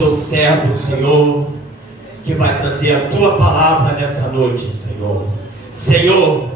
teu servo, Senhor, que vai trazer a tua palavra nessa noite, Senhor. Senhor,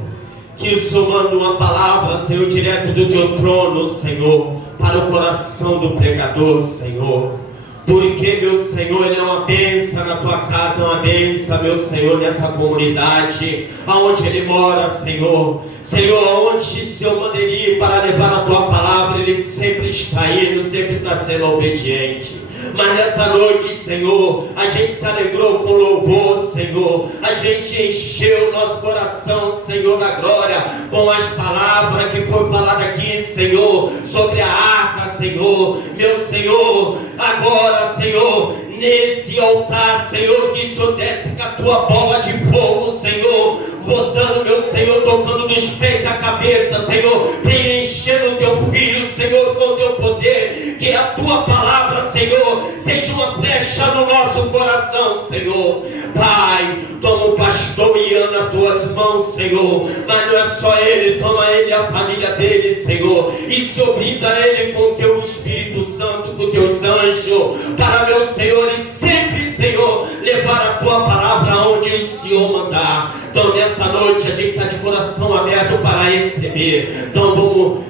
que o Senhor manda uma palavra, Senhor, direto do teu trono, Senhor, para o coração do pregador, Senhor. Porque, meu Senhor, ele é uma bênção na tua casa, uma bênção, meu Senhor, nessa comunidade, aonde ele mora, Senhor. Senhor, aonde o Senhor manda ele ir para levar a tua palavra, ele sempre está indo, sempre está sendo obediente. Mas nessa noite, Senhor, a gente se alegrou com louvor, Senhor. A gente encheu o nosso coração, Senhor, da glória, com as palavras que foi falada aqui, Senhor, sobre a arca, Senhor. Meu Senhor, agora, Senhor, nesse altar, Senhor, que o Senhor desce com a tua bola de fogo, Senhor, botando, meu Senhor, tocando dos pés à cabeça, Senhor, preenchendo o teu filho, Senhor, com o teu poder. Que a tua palavra, Senhor, seja uma brecha no nosso coração, Senhor. Pai, toma o pastor Ian nas tuas mãos, Senhor. Mas não é só ele, toma ele e a família dele, Senhor. E sobrinda ele com o teu Espírito Santo, com teus anjos, para, meu Senhor, e sempre, Senhor, levar a tua palavra aonde o Senhor mandar. Então nessa noite a gente está de coração aberto para receber. Então vamos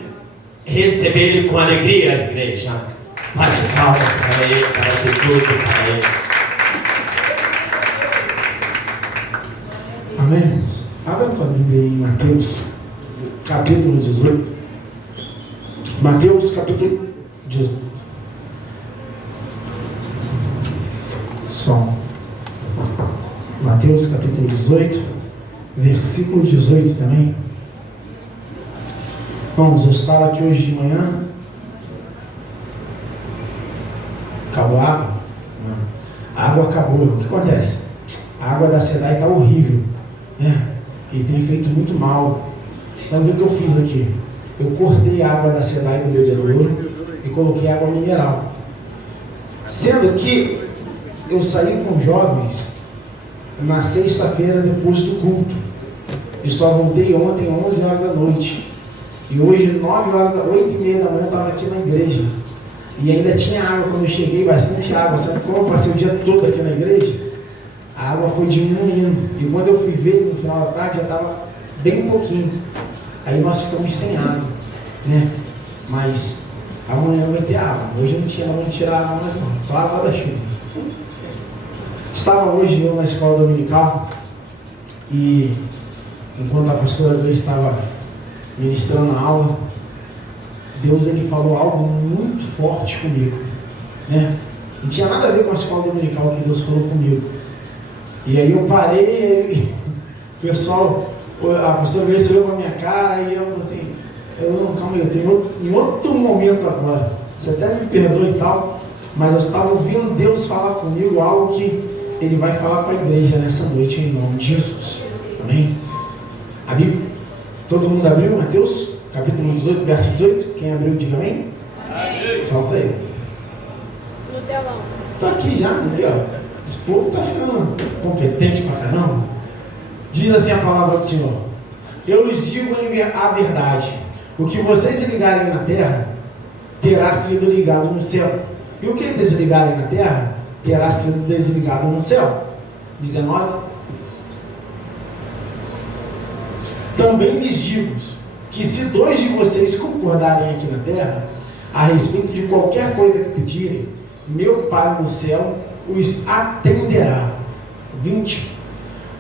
receber ele com alegria, igreja. Bate palmas para ele, para Jesus e para ele. Amém, irmãos? Abra tua Bíblia em Mateus, capítulo 18. Mateus, capítulo 18. Som. Mateus, capítulo 18, versículo 18 também. Vamos, eu estava aqui hoje de manhã. Acabou a água? Não. A água acabou. O que acontece? A água da SEDAI está horrível, né? E tem feito muito mal. Então o que eu fiz aqui? Eu cortei a água da SEDAI do bebedouro e coloquei água mineral. Sendo que eu saí com jovens na sexta-feira depois do culto. E só voltei ontem, 11 horas da noite. E hoje, 8h30 da manhã, eu estava aqui na igreja. E ainda tinha água quando eu cheguei, bastante água. Sabe como eu passei o dia todo aqui na igreja? A água foi diminuindo. E quando eu fui ver, no final da tarde, já estava bem pouquinho. Aí nós ficamos sem água, né? Mas amanhã vai ter água. Hoje não tinha onde tirar a água mais não, só a água da chuva. Estava hoje eu na escola dominical e enquanto a pastora Grace estava ministrando a aula, Deus ele falou algo muito forte comigo, né? Não tinha nada a ver com a escola dominical que Deus falou comigo. E aí eu parei, o pessoal, a pastora Grace olhou para a minha cara e eu falei assim, não, calma aí, eu tenho em outro momento agora, você até me perdoa e tal, mas eu estava ouvindo Deus falar comigo algo que Ele vai falar para a igreja nessa noite em nome de Jesus. Amém? A Bíblia, todo mundo abriu Mateus, capítulo 18, verso 18? Quem abriu, diga amém? Amém. Falta aí. No telão. Estou aqui já, aqui, ó. Esse povo está ficando competente para caramba. Diz assim a palavra do Senhor: eu lhes digo a verdade, o que vocês ligarem na terra, terá sido ligado no céu. E o que desligarem na terra, terá sido desligado no céu. 19. Também lhes digo que se 2 de vocês concordarem aqui na terra a respeito de qualquer coisa que pedirem, meu Pai no céu os atenderá. 20.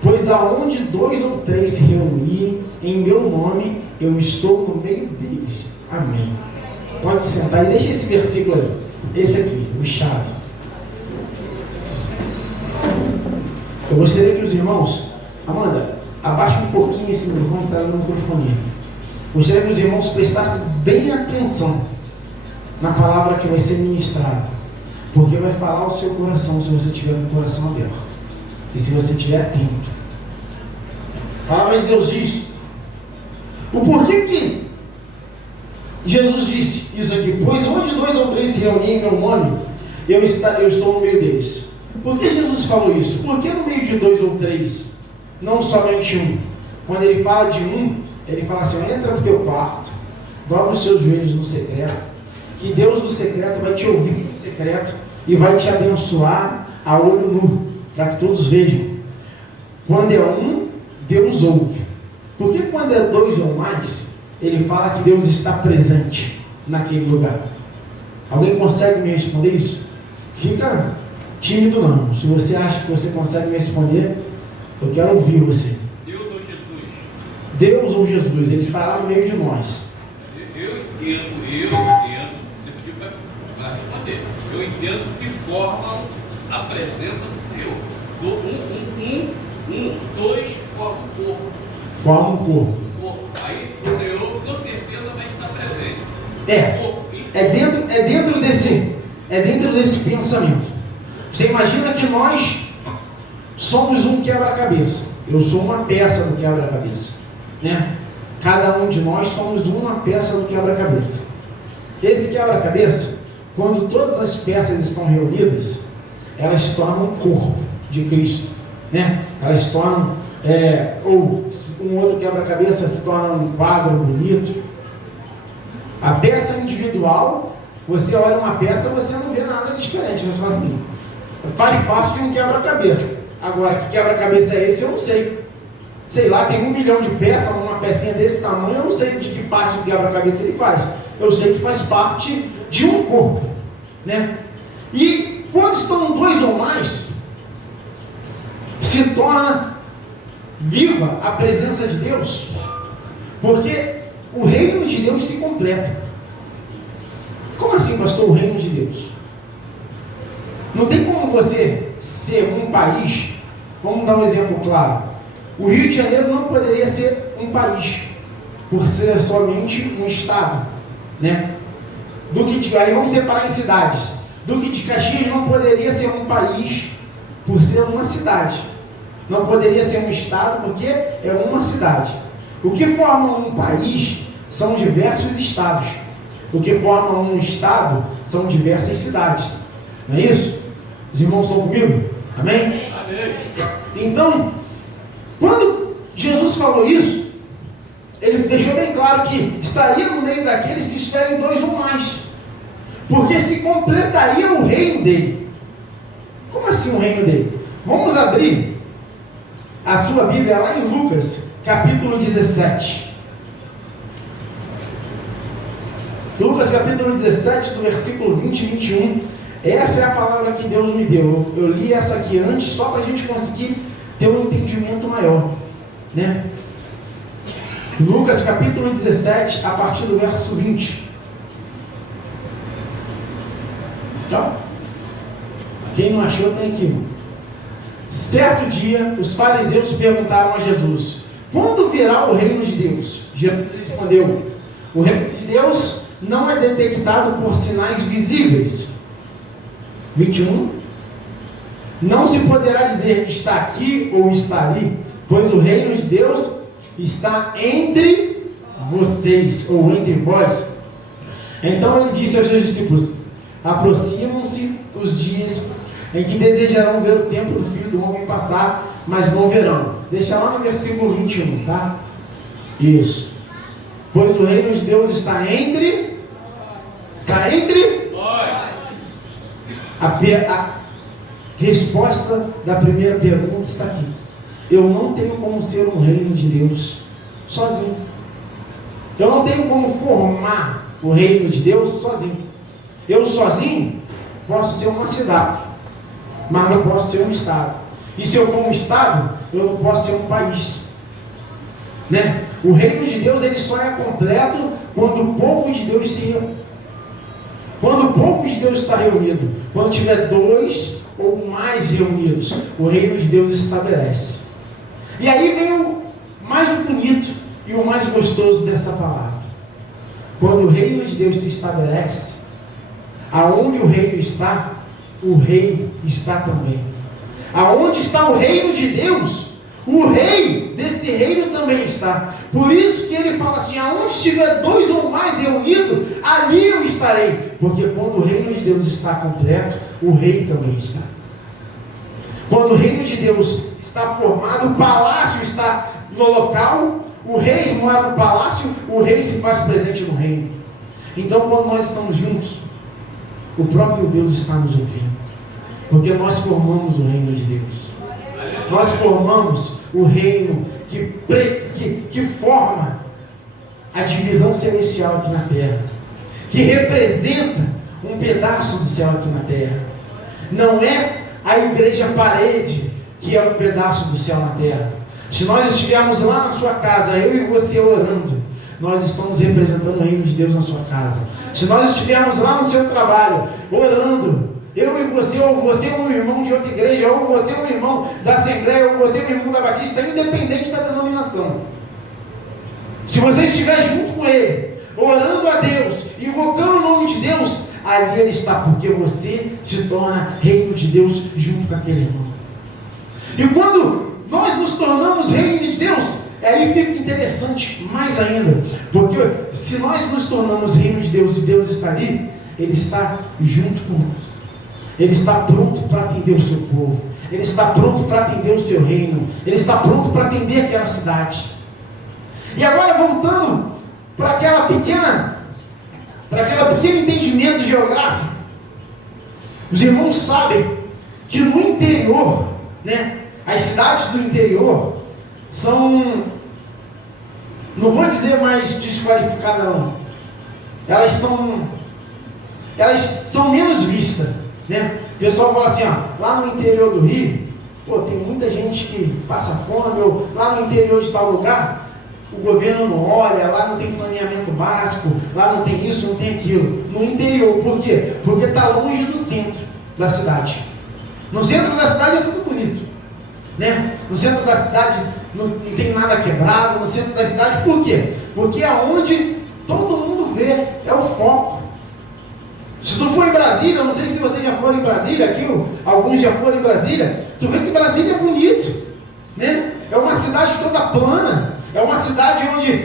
Pois aonde 2 ou 3 se reunirem em meu nome, eu estou no meio deles. Amém. Pode sentar e deixa esse versículo aí. Esse aqui, o chave. Eu gostaria que os irmãos, Amanda, abaixe um pouquinho esse microfone, está no microfone. Gostaria que os irmãos prestassem bem atenção na palavra que vai ser ministrada, porque vai falar ao seu coração se você tiver com o coração aberto e se você estiver atento. A palavra de Deus diz o porquê que Jesus disse isso aqui: pois onde 2 ou 3 se reunirem em meu nome, eu estou no meio deles. Por que Jesus falou isso? Porque no meio de 2 ou 3, não somente um. Quando ele fala de um, ele fala assim: entra no teu quarto, dobra os seus joelhos no secreto, que Deus do secreto vai te ouvir em secreto, e vai te abençoar a olho nu, para que todos vejam. Quando é um, Deus ouve. Porque quando é dois ou mais, ele fala que Deus está presente naquele lugar. Alguém consegue me responder isso? Fica tímido não. Se você acha que você consegue me responder, eu quero ouvir você. Deus ou Jesus? Deus ou Jesus, ele estará no meio de nós. Eu entendo, para responder, eu entendo que formam a presença do Senhor. Dois formam um corpo. Forma um corpo. Aí o Senhor com certeza vai estar presente. É dentro desse pensamento. Você imagina que nós somos um quebra-cabeça. Eu sou uma peça do quebra-cabeça, né? Cada um de nós somos uma peça do quebra-cabeça. Esse quebra-cabeça, quando todas as peças estão reunidas, elas se tornam um corpo de Cristo, né? Elas se tornam, ou um outro quebra-cabeça se torna um quadro bonito. A peça individual, você olha uma peça, você não vê nada diferente, você fala assim, faz parte de um quebra-cabeça. Agora, que quebra-cabeça é esse, eu não sei. Sei lá, tem 1 milhão de peças, uma pecinha desse tamanho, eu não sei de que parte do quebra-cabeça ele faz. Eu sei que faz parte de um corpo, né? E quando estão dois ou mais, se torna viva a presença de Deus, porque o reino de Deus se completa. Como assim, pastor, o reino de Deus? Não tem como você ser um país. Vamos dar um exemplo claro. O Rio de Janeiro não poderia ser um país, por ser somente um estado, né? Aí vamos separar em cidades. Duque de Caxias não poderia ser um país, por ser uma cidade. Não poderia ser um estado, porque é uma cidade. O que forma um país são diversos estados. O que forma um estado são diversas cidades. Não é isso? Os irmãos estão comigo? Amém? Amém. Então, quando Jesus falou isso, ele deixou bem claro que estaria no meio daqueles que estiverem dois ou mais, porque se completaria o reino dele. Como assim o reino dele? Vamos abrir a sua Bíblia lá em Lucas, capítulo 17. Lucas capítulo 17, do versículo 20 e 21. Essa é a palavra que Deus me deu. Eu li essa aqui antes, só para a gente conseguir ter um entendimento maior, né? Lucas capítulo 17, a partir do verso 20. Então, quem não achou, tem aqui. Certo dia, os fariseus perguntaram a Jesus: quando virá o reino de Deus? Jesus respondeu: o reino de Deus não é detectado por sinais visíveis. 21. Não se poderá dizer está aqui ou está ali, pois o reino de Deus está entre vocês, ou entre vós. Então ele disse aos seus discípulos: aproximam-se os dias em que desejarão ver o tempo do Filho do Homem passar, mas não verão. Deixa lá no versículo 21, tá? Isso. Pois o reino de Deus está entre... Está entre... A resposta da primeira pergunta está aqui. Eu não tenho como ser um reino de Deus sozinho. Eu não tenho como formar o reino de Deus sozinho. Eu sozinho posso ser uma cidade, mas não posso ser um estado. E se eu for um estado, eu não posso ser um país, né? O reino de Deus ele só é completo quando o povo de Deus se reúne. Quando o povo de Deus está reunido, quando tiver dois ou mais reunidos, o reino de Deus estabelece. E aí vem o mais bonito e o mais gostoso dessa palavra. Quando o reino de Deus se estabelece, aonde o reino está, o rei está também. Aonde está o reino de Deus, o rei desse reino também está. Por isso que ele fala assim: aonde estiver dois ou mais reunidos, ali eu estarei. Porque quando o reino de Deus está completo, o rei também está. Quando o reino de Deus está formado, o palácio está no local, o rei mora no palácio, o rei se faz presente no reino. Então, quando nós estamos juntos, o próprio Deus está nos ouvindo. Porque nós formamos o reino de Deus. Nós formamos o reino que forma a divisão celestial aqui na terra, que representa um pedaço do céu aqui na terra. Não é a igreja parede que é um pedaço do céu na terra. Se nós estivermos lá na sua casa, eu e você orando, nós estamos representando o reino de Deus na sua casa. Se nós estivermos lá no seu trabalho, orando, eu e você, ou você um irmão de outra igreja, ou você um irmão da Assembleia, ou você um irmão da Batista, independente da denominação. Se você estiver junto com ele, orando a Deus, invocando o nome de Deus, ali ele está, porque você se torna reino de Deus junto com aquele irmão. E quando nós nos tornamos reino de Deus, aí fica interessante mais ainda, porque se nós nos tornamos reino de Deus e Deus está ali, ele está junto conosco. Ele está pronto para atender o seu povo. Ele está pronto para atender o seu reino. Ele está pronto para atender aquela cidade. E agora voltando para aquela pequeno entendimento geográfico. Os irmãos sabem que no interior, né, as cidades do interior são, não vou dizer mais desqualificadas não, elas são menos vistas, né? O pessoal fala assim, ó, lá no interior do Rio, tem muita gente que passa fome, ou lá no interior de tal lugar, o governo não olha, lá não tem saneamento básico, lá não tem isso, não tem aquilo. No interior, por quê? Porque está longe do centro da cidade. No centro da cidade é tudo bonito, né? No centro da cidade não tem nada quebrado, no centro da cidade, por quê? Porque é onde todo mundo vê, é o foco. Se tu for em Brasília, eu não sei se vocês já foram em Brasília, aqui alguns já foram em Brasília, tu vê que Brasília é bonito, né? É uma cidade toda plana, é uma cidade onde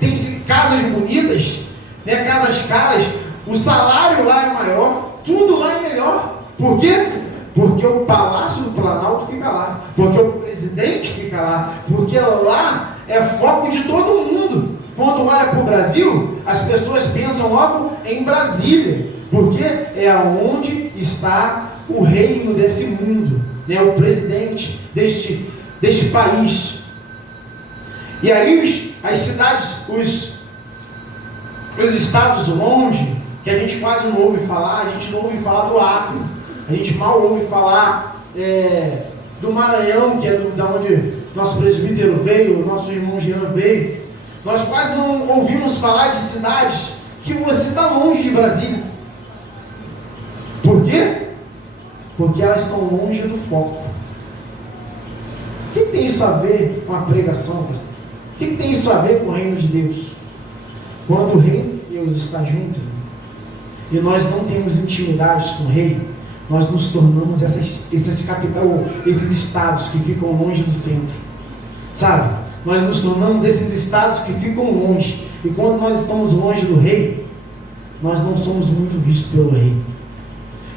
tem casas bonitas, né? Casas caras, o salário lá é maior, tudo lá é melhor. Por quê? Porque o Palácio do Planalto fica lá, porque o presidente fica lá, porque lá é foco de todo mundo. Quando olha para o Brasil, as pessoas pensam logo em Brasília, porque é onde está o reino desse mundo, né? O presidente deste país. E aí as cidades, os estados longe, que a gente quase não ouve falar, a gente não ouve falar do Acre, a gente mal ouve falar do Maranhão, que é da onde nosso presbítero veio, nosso irmão Jean veio. Nós quase não ouvimos falar de cidades que você está longe de Brasília. Por quê? Porque elas estão longe do foco. O que tem isso a ver com a pregação, pastor? O que tem isso a ver com o reino de Deus? Quando o reino de Deus está junto e nós não temos intimidade com o rei, nós nos tornamos esses estados que ficam longe do centro. Sabe? Nós nos tornamos esses estados que ficam longe. E quando nós estamos longe do rei, nós não somos muito vistos pelo rei.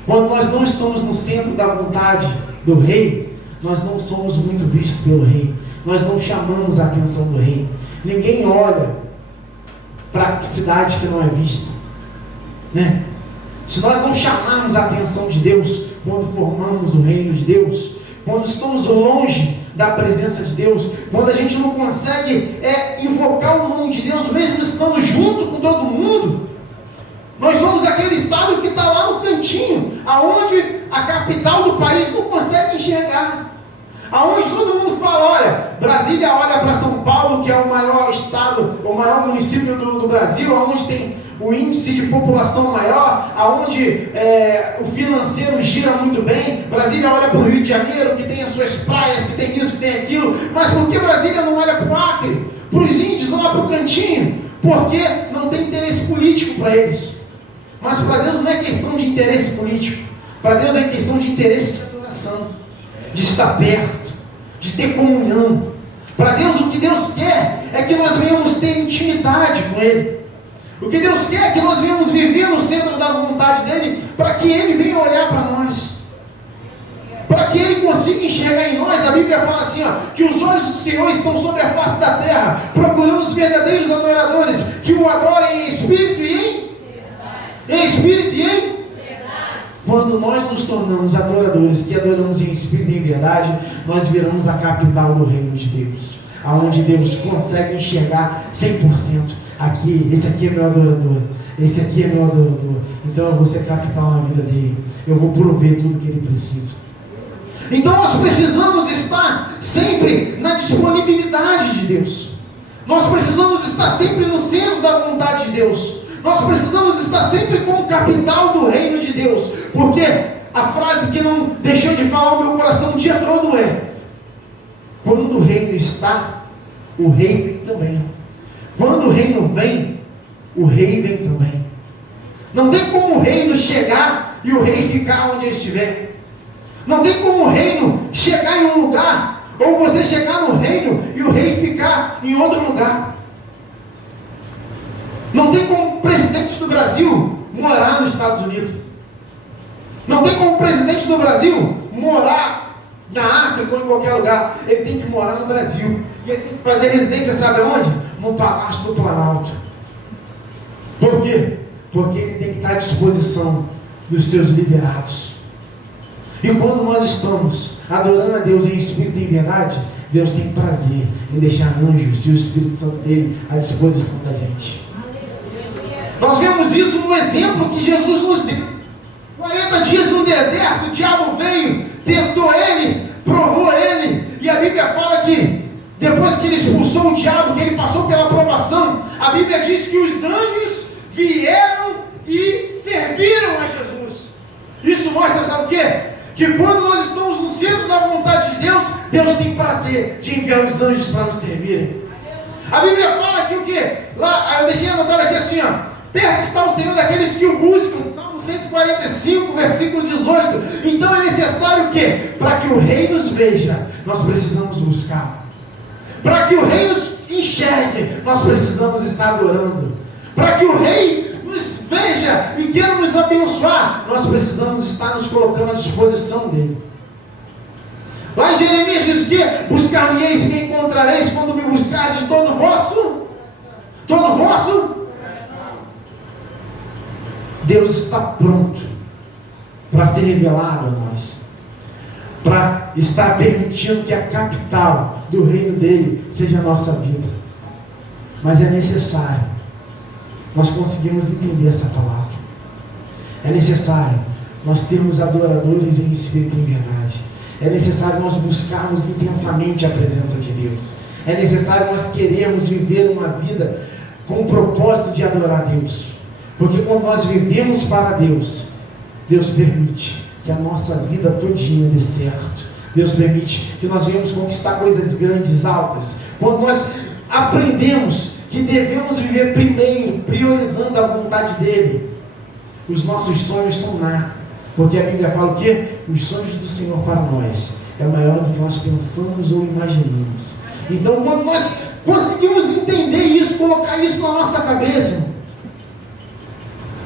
Quando nós não estamos no centro da vontade do rei, nós não somos muito vistos pelo rei. Nós não chamamos a atenção do rei. Ninguém olha para a cidade que não é vista, né? Se nós não chamarmos a atenção de Deus quando formamos o reino de Deus, quando estamos longe da presença de Deus, quando a gente não consegue invocar o nome de Deus, mesmo estando junto com todo mundo, nós somos aquele estado que está lá no cantinho, aonde a capital do país não consegue enxergar, aonde todo mundo fala, olha, Brasília olha para São Paulo, que é o maior estado, o maior município do Brasil, aonde tem o índice de população maior, aonde o financeiro gira muito bem. Brasília olha para o Rio de Janeiro, que tem as suas praias, que tem isso, que tem aquilo. Mas por que Brasília não olha para o Acre, para os índios, lá para o cantinho? Porque não tem interesse político para eles. Mas para Deus não é questão de interesse político. Para Deus é questão de interesse de adoração, de estar perto, de ter comunhão. Para Deus, o que Deus quer é que nós venhamos ter intimidade com Ele. O que Deus quer é que nós venhamos viver no centro da vontade dEle, para que Ele venha olhar para nós, para que Ele consiga enxergar em nós. A Bíblia fala assim, que os olhos do Senhor estão sobre a face da terra, procurando os verdadeiros adoradores, que o adorem em espírito e em verdade. Quando nós nos tornamos adoradores, que adoramos em espírito e em verdade, nós viramos a capital do reino de Deus, aonde Deus consegue enxergar 100%. Aqui, esse aqui é meu adorador, esse aqui é meu adorador, então eu vou ser capital na vida dele, eu vou prover tudo que ele precisa. Então nós precisamos estar sempre na disponibilidade de Deus, nós precisamos estar sempre no centro da vontade de Deus, nós precisamos estar sempre como capital do reino de Deus, porque a frase que não deixou de falar o meu coração o dia todo é: quando o reino está, o rei vem também. Quando o reino vem, o rei vem também. Não tem como o reino chegar e o rei ficar onde ele estiver. Não tem como o reino chegar em um lugar, ou você chegar no reino e o rei ficar em outro lugar. Não tem como o presidente do Brasil morar nos Estados Unidos. Não tem como o presidente do Brasil morar na África ou em qualquer lugar. Ele tem que morar no Brasil. E ele tem que fazer residência, sabe onde? No Palácio do Planalto. Por quê? Porque ele tem que estar à disposição dos seus liderados. E quando nós estamos adorando a Deus em espírito e em verdade, Deus tem prazer em deixar anjos e o Espírito Santo dele à disposição da gente. Nós vemos isso no exemplo que Jesus nos deu. 40 dias no deserto, o diabo veio, tentou ele, provou ele, e a Bíblia fala que depois que ele expulsou o diabo, que ele passou pela provação, a Bíblia diz que os anjos vieram e serviram a Jesus. Isso mostra, sabe o quê? Que quando nós estamos no centro da vontade de Deus, Deus tem prazer de enviar os anjos para nos servirem. A Bíblia fala que o quê? Lá, eu deixei anotado aqui assim, ó: perto está o Senhor daqueles que o buscam. Salmo 145, versículo 18. Então é necessário o quê? Para que o rei nos veja, nós precisamos buscar. Para que o rei nos enxergue, nós precisamos estar adorando. Para que o rei nos veja e queira nos abençoar, nós precisamos estar nos colocando à disposição dele. Lá em Jeremias diz que: buscar-me-eis e me encontrareis quando me buscardes de todo vosso Deus está pronto para ser revelado a nós, para estar permitindo que a capital do reino dele seja a nossa vida. Mas é necessário nós conseguirmos entender essa palavra. É necessário nós sermos adoradores em espírito e em verdade. É necessário nós buscarmos intensamente a presença de Deus. É necessário nós querermos viver uma vida com o propósito de adorar a Deus. Porque quando nós vivemos para Deus, Deus permite que a nossa vida todinha dê certo. Deus permite que nós venhamos conquistar coisas grandes, altas. Quando nós aprendemos que devemos viver primeiro, priorizando a vontade dele, os nossos sonhos são nada. Porque a Bíblia fala o quê? Os sonhos do Senhor para nós é maior do que nós pensamos ou imaginamos. Então, quando nós conseguimos entender isso, colocar isso na nossa cabeça,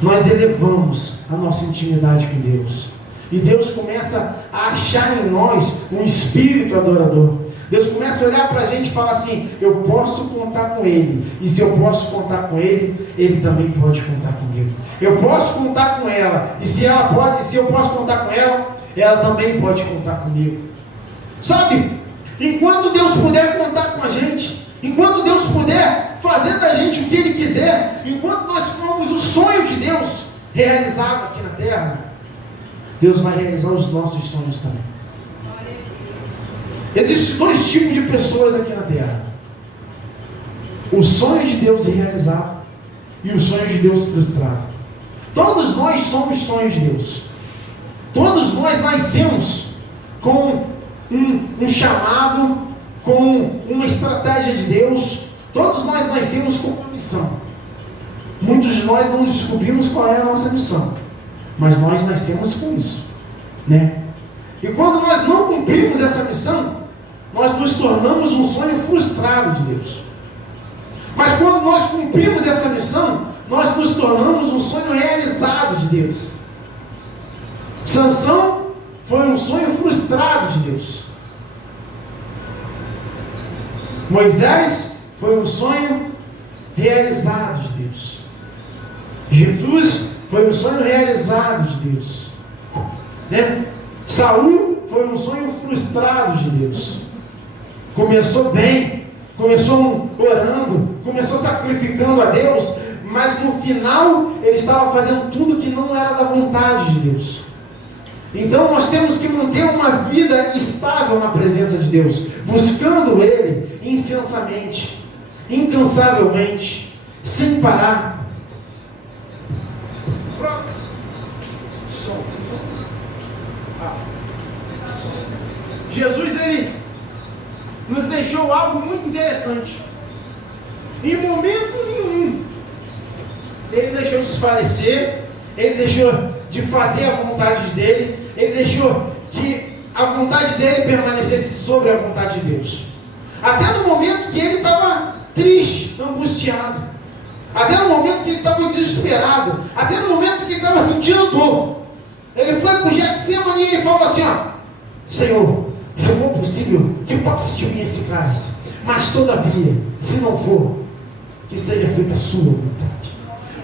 nós elevamos a nossa intimidade com Deus. E Deus começa a achar em nós um espírito adorador. Deus começa a olhar para a gente e falar assim: eu posso contar com Ele. E se eu posso contar com Ele, Ele também pode contar comigo. Eu posso contar com ela. E se eu posso contar com ela, ela também pode contar comigo. Sabe? Enquanto Deus puder contar com a gente, enquanto Deus puder fazer da gente o que Ele quiser, enquanto nós formos o sonho de Deus realizado aqui na terra, Deus vai realizar os nossos sonhos também. Existem dois tipos de pessoas aqui na terra: o sonho de Deus realizado e o sonho de Deus frustrado. Todos nós somos sonhos de Deus. Todos nós nascemos com um chamado, com uma estratégia de Deus. Todos nós nascemos com uma missão. Muitos de nós não descobrimos qual é a nossa missão, mas nós nascemos com isso, né? E quando nós não cumprimos essa missão, nós nos tornamos um sonho frustrado de Deus. Mas quando nós cumprimos essa missão, nós nos tornamos um sonho realizado de Deus. Sansão foi um sonho frustrado de Deus. Moisés foi um sonho realizado de Deus. Jesus foi um sonho realizado de Deus. né? Saul foi um sonho frustrado de Deus. Começou bem, começou orando, começou sacrificando a Deus, mas no final ele estava fazendo tudo que não era da vontade de Deus. Então nós temos que manter uma vida estável na presença de Deus, buscando Ele incessantemente, incansavelmente, sem parar. Jesus, Ele nos deixou algo muito interessante. Em momento nenhum Ele deixou de desfalecer, Ele deixou de fazer a vontade dEle, Ele deixou que a vontade dEle permanecesse sobre a vontade de Deus. Até no momento que Ele estava triste, angustiado, até no momento que Ele estava desesperado, até no momento que Ele estava sentindo dor, Ele foi para o Getsemane e Ele falou assim, Senhor, se for possível, que passe de mim esse cálice, mas todavia, se não for, que seja feita a sua vontade.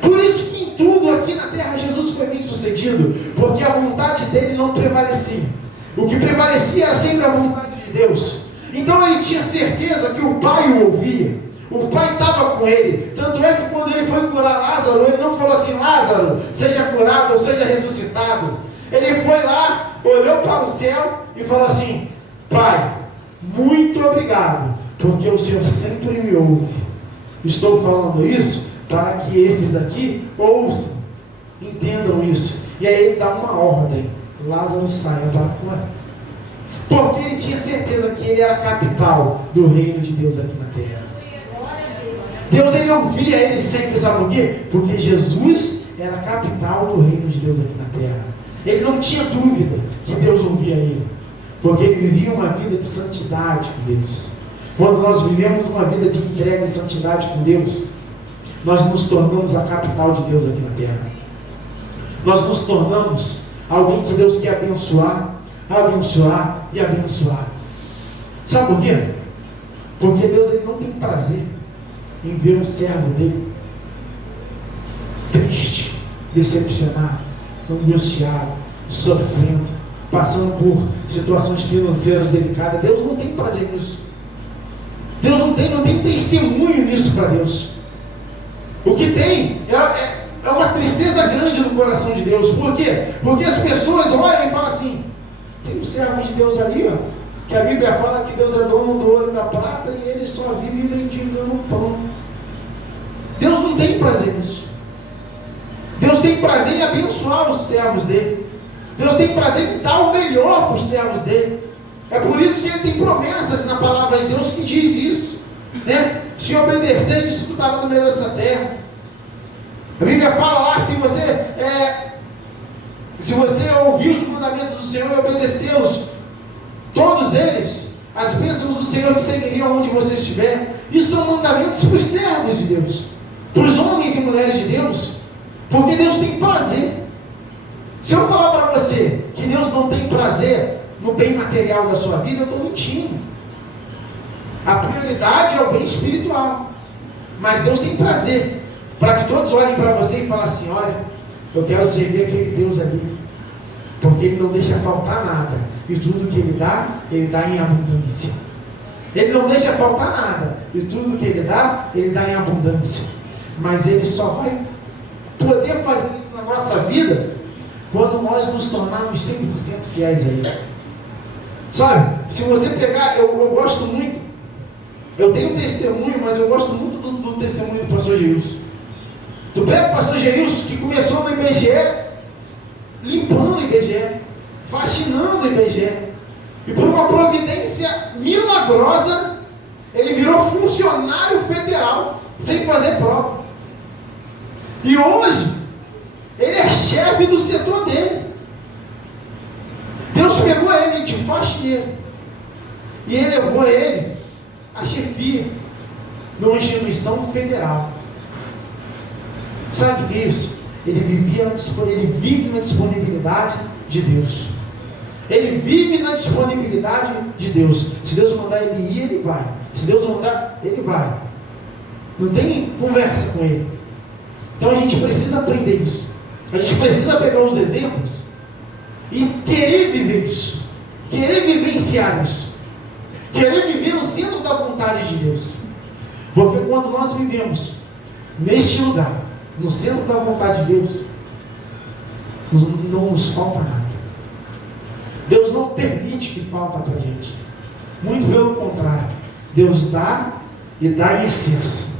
Por isso que em tudo aqui na terra Jesus foi bem sucedido, porque a vontade dele não prevalecia. O que prevalecia era sempre a vontade de Deus. Então ele tinha certeza que o Pai o ouvia, o Pai estava com ele. Tanto é que quando ele foi curar Lázaro, ele não falou assim, Lázaro, seja curado ou seja ressuscitado. Ele foi lá, olhou para o céu e falou assim, Pai, muito obrigado, porque o Senhor sempre me ouve. Estou falando isso para que esses aqui ouçam, entendam isso. E aí ele dá uma ordem, Lázaro saia para fora. Porque ele tinha certeza que ele era a capital do reino de Deus aqui na terra. Deus, ele ouvia ele sempre, sabe por quê? Porque Jesus era a capital do reino de Deus aqui na terra. Ele não tinha dúvida que Deus ouvia ele, porque ele vivia uma vida de santidade com Deus. Quando nós vivemos uma vida de entrega e santidade com Deus, nós nos tornamos a capital de Deus aqui na terra. Nós nos tornamos alguém que Deus quer abençoar, abençoar e abençoar. Sabe por quê? Porque Deus, ele não tem prazer em ver um servo dele triste, decepcionado, angustiado, sofrendo, passando por situações financeiras delicadas. Deus não tem prazer nisso. Deus não tem testemunho nisso para Deus. O que tem é uma tristeza grande no coração de Deus. Por quê? Porque as pessoas olham e falam assim, tem um servo de Deus ali, que a Bíblia fala que Deus é dono do ouro e da prata e ele só vive mendigando pão. Deus não tem prazer nisso. Deus tem prazer em abençoar os servos dele. Deus tem prazer em dar o melhor para os servos dele. É por isso que ele tem promessas na palavra de Deus que diz isso, né? Se obedecer, desfrutará no meio dessa terra. A Bíblia fala lá, se você ouvir os mandamentos do Senhor e obedecê-los, todos eles, as bênçãos do Senhor te seguiriam onde você estiver. Isso são mandamentos para os servos de Deus, para os homens e mulheres de Deus, porque Deus tem prazer. Se eu falar para você que Deus não tem prazer no bem material da sua vida, eu estou mentindo. A prioridade é o bem espiritual, mas Deus tem prazer para que todos olhem para você e falem assim, olha, eu quero servir aquele Deus ali, porque Ele não deixa faltar nada, e tudo que Ele dá em abundância. Ele não deixa faltar nada, e tudo que Ele dá em abundância. Mas Ele só vai poder fazer isso na nossa vida quando nós nos tornarmos 100% fiéis a Ele. Sabe, se você pegar, eu gosto muito, eu tenho testemunho, mas eu gosto muito do testemunho do pastor Geilson. Tu pega o pastor Geilson, que começou no IBGE, limpando o IBGE, faxinando o IBGE, e por uma providência milagrosa, ele virou funcionário federal, sem fazer prova. E hoje, ele é chefe do setor dele. Deus pegou ele de faxineiro e ele levou ele à chefia de uma instituição federal. Sabe disso? Ele vive na disponibilidade de Deus. Ele vive na disponibilidade de Deus. Se Deus mandar ele ir, ele vai. Se Deus mandar, ele vai. Não tem conversa com ele. Então a gente precisa aprender isso. A gente precisa pegar os exemplos e querer viver isso, querer vivenciar isso, querer viver no centro da vontade de Deus. Porque quando nós vivemos neste lugar, no centro da vontade de Deus, não nos falta nada. Deus não permite que falta para a gente. Muito pelo contrário, Deus dá e dá em excesso.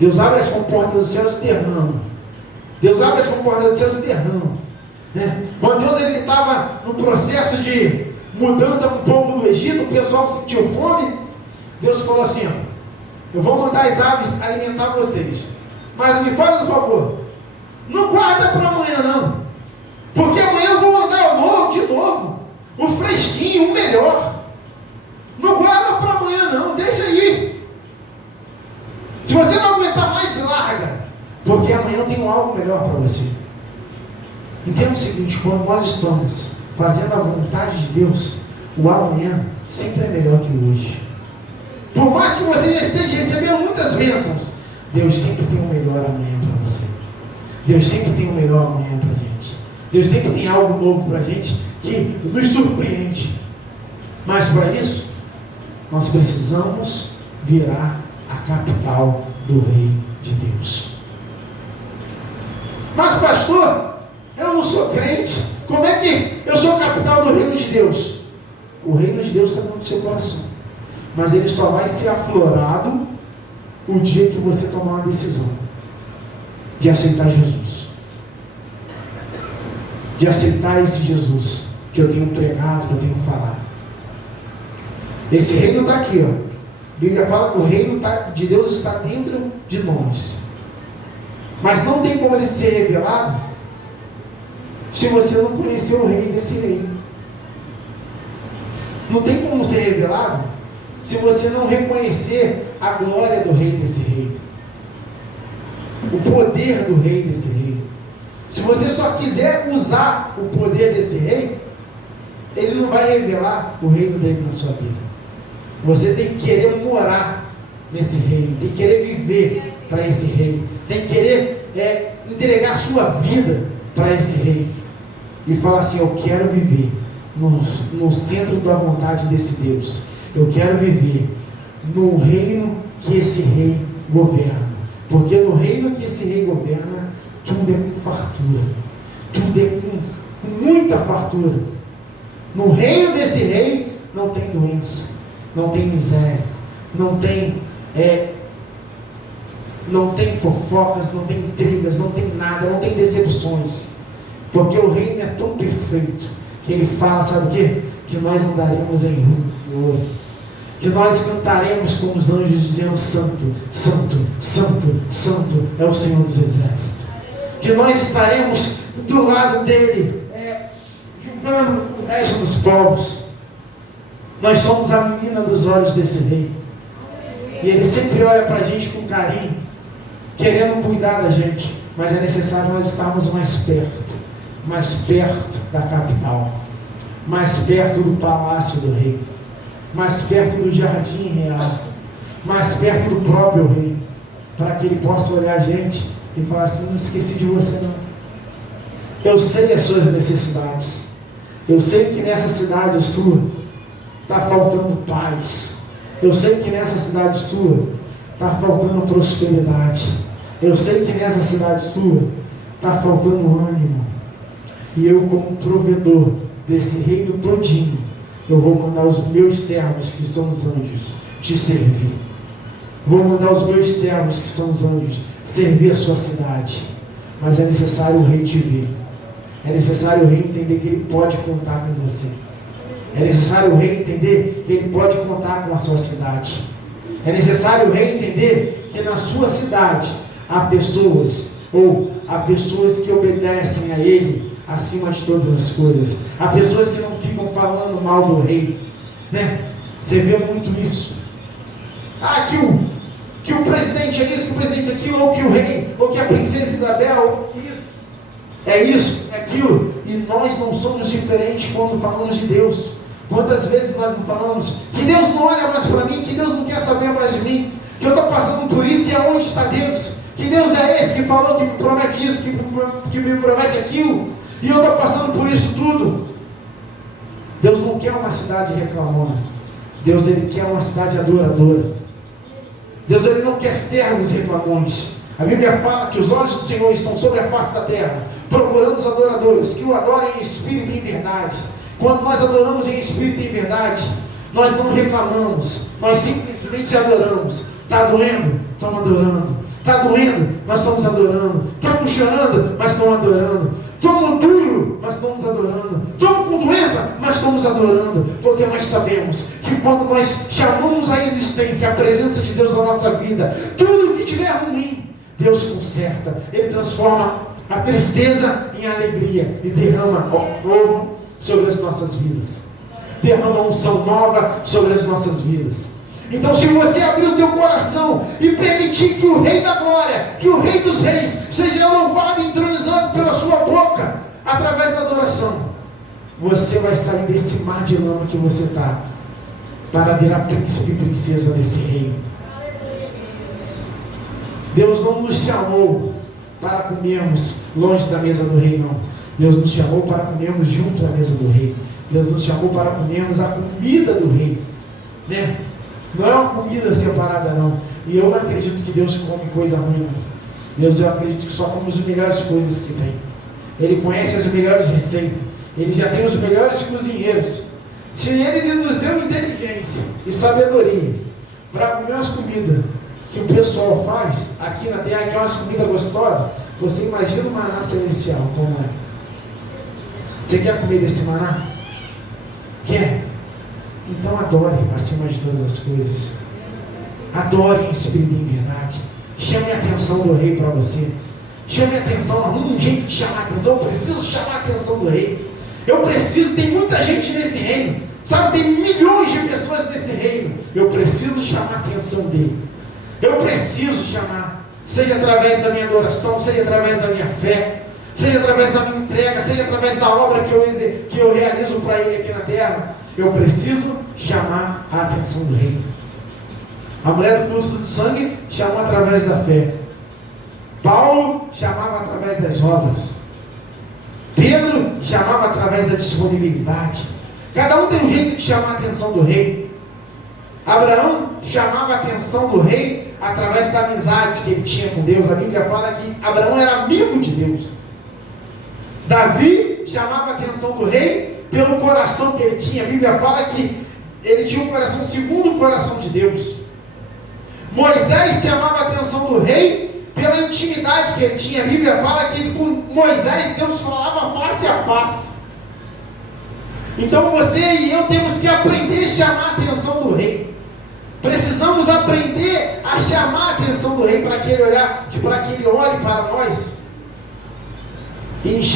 Deus abre as comportas dos céus e derrama. Deus abre as comportas dos céus e derrama. Quando Deus estava no processo de mudança com o povo do Egito, o pessoal sentiu fome. Deus falou assim: ó, eu vou mandar as aves alimentar vocês, mas me faz um favor, não guarda para amanhã não, porque amanhã eu vou mandar o novo de novo, o fresquinho, o melhor. Não guarda para amanhã não, deixa aí. Se você não aguentar mais, larga, porque amanhã eu tenho algo melhor para você. Entenda o seguinte: quando nós estamos fazendo a vontade de Deus, o amanhã sempre é melhor que o hoje. Por mais que você já esteja recebendo muitas bênçãos, Deus sempre tem um melhor amanhã para você. Deus sempre tem um melhor amanhã para a gente. Deus sempre tem algo novo para a gente que nos surpreende. Mas para isso, nós precisamos virar a capital do reino de Deus. Mas pastor, eu não sou crente, como é que eu sou capital do reino de Deus? O reino de Deus está dentro do seu coração, mas ele só vai ser aflorado o dia que você tomar uma decisão de aceitar Jesus, de aceitar esse Jesus que eu tenho pregado, que eu tenho falado. Esse reino está aqui, ó. A Bíblia fala que o reino de Deus está dentro de nós, mas não tem como ele ser revelado se você não conhecer o rei desse reino. Não tem como ser revelado se você não reconhecer a glória do rei desse reino, o poder do rei desse reino. Se você só quiser usar o poder desse rei, ele não vai revelar o reino dele na sua vida. Você tem que querer morar nesse reino, tem que querer viver para esse reino, tem que querer entregar sua vida para esse reino e falar assim: eu quero viver no centro da vontade desse Deus, eu quero viver no reino que esse rei governa, porque no reino que esse rei governa, tudo é com fartura, tudo é com muita fartura. No reino desse rei não tem doença, não tem miséria, não tem fofocas, não tem intrigas, não tem nada, não tem decepções, porque o reino é tão perfeito que ele fala, sabe o quê? Que nós andaremos em ouro, que nós cantaremos com os anjos dizendo: santo, santo, santo, santo é o Senhor dos exércitos, que nós estaremos do lado dele, julgando o resto dos povos. Nós somos a menina dos olhos desse rei, e ele sempre olha para a gente com carinho, querendo cuidar da gente, mas é necessário nós estarmos mais perto da capital, mais perto do palácio do rei, mais perto do jardim real, mais perto do próprio rei, para que ele possa olhar a gente e falar assim: não esqueci de você não, eu sei as suas necessidades, eu sei que nessa cidade sua está faltando paz, eu sei que nessa cidade sua está faltando prosperidade, eu sei que nessa cidade sua está faltando ânimo, e eu, como provedor desse reino todinho, eu vou mandar os meus servos, que são os anjos, te servir. Vou mandar os meus servos, que são os anjos, servir a sua cidade. Mas é necessário o rei te ver, é necessário o rei entender que ele pode contar com você, é necessário o rei entender que ele pode contar com a sua cidade, é necessário o rei entender que na sua cidade há pessoas que obedecem a ele acima de todas as coisas, há pessoas que não ficam falando mal do rei, Você vê muito isso. Que o presidente é isso, que o presidente é aquilo, ou que o rei, ou que a princesa Isabel, ou que isso, é aquilo. E nós não somos diferentes quando falamos de Deus. Quantas vezes nós não falamos que Deus não olha mais para mim, que Deus não quer saber mais de mim, que eu estou passando por isso, e aonde está Deus? Que Deus é esse que falou que me promete isso, que me promete aquilo? e eu estou passando por isso tudo. Deus não quer uma cidade reclamona. Deus, Ele quer uma cidade adoradora. Deus, Ele não quer servos reclamões. A Bíblia fala que os olhos do Senhor estão sobre a face da terra, procurando os adoradores, que o adorem em espírito e em verdade. Quando nós adoramos em espírito e em verdade, nós não reclamamos, nós simplesmente adoramos. Está doendo? Estamos adorando. Está doendo? Nós estamos adorando. Estamos chorando? Mas estamos adorando. Estamos duro? Mas estamos adorando. Estamos com doença? Mas estamos adorando. Porque nós sabemos que quando nós chamamos a existência, a presença de Deus na nossa vida, tudo que tiver ruim, Deus conserta. Ele transforma a tristeza em alegria e derrama novo sobre as nossas vidas. Derrama unção nova sobre as nossas vidas. Então, se você abrir o teu coração e permitir que o Rei da Glória, que o Rei dos Reis, seja louvado e entronizado pela sua boca, através da adoração, você vai sair desse mar de lama que você está, para virar príncipe e princesa desse reino. Deus não nos chamou para comermos longe da mesa do Rei, não. Deus nos chamou para comermos junto à mesa do Rei. Deus nos chamou para comermos a comida do Rei, né? Não é uma comida separada, não. E eu não acredito que Deus come coisa ruim, não. Deus, eu acredito que só come as melhores coisas que tem. Ele conhece as melhores receitas. Ele já tem os melhores cozinheiros. Se Ele nos deu inteligência e sabedoria para comer as comidas que o pessoal faz aqui na terra, que é uma comida gostosa, você imagina o maná celestial como é. Você quer comer desse maná? Quer? Então adore acima de todas as coisas. Adore em espírito e em verdade. Chame a atenção do Rei para você. Chame a atenção, arrume um jeito de chamar a atenção. Eu preciso chamar a atenção do Rei. Eu preciso, tem muita gente nesse reino. Sabe, tem milhões de pessoas nesse reino. Eu preciso chamar a atenção dele. Eu preciso chamar. Seja através da minha adoração, seja através da minha fé, seja através da minha entrega, seja através da obra que eu realizo para Ele aqui na terra. Eu preciso chamar a atenção do Rei. A mulher do fluxo de sangue chamou através da fé. Paulo chamava através das obras. Pedro chamava através da disponibilidade. Cada um tem um jeito de chamar a atenção do Rei. Abraão chamava a atenção do Rei através da amizade que ele tinha com Deus. A Bíblia fala que Abraão era amigo de Deus. Davi chamava a atenção do Rei pelo coração que ele tinha. A Bíblia fala que ele tinha um coração segundo o coração de Deus. Moisés chamava a atenção do Rei pela intimidade que ele tinha. A Bíblia fala que com Moisés Deus falava face a face. Então você e eu temos que aprender a chamar a atenção do Rei. Precisamos aprender a chamar a atenção do Rei para que ele olhe para nós e enxergue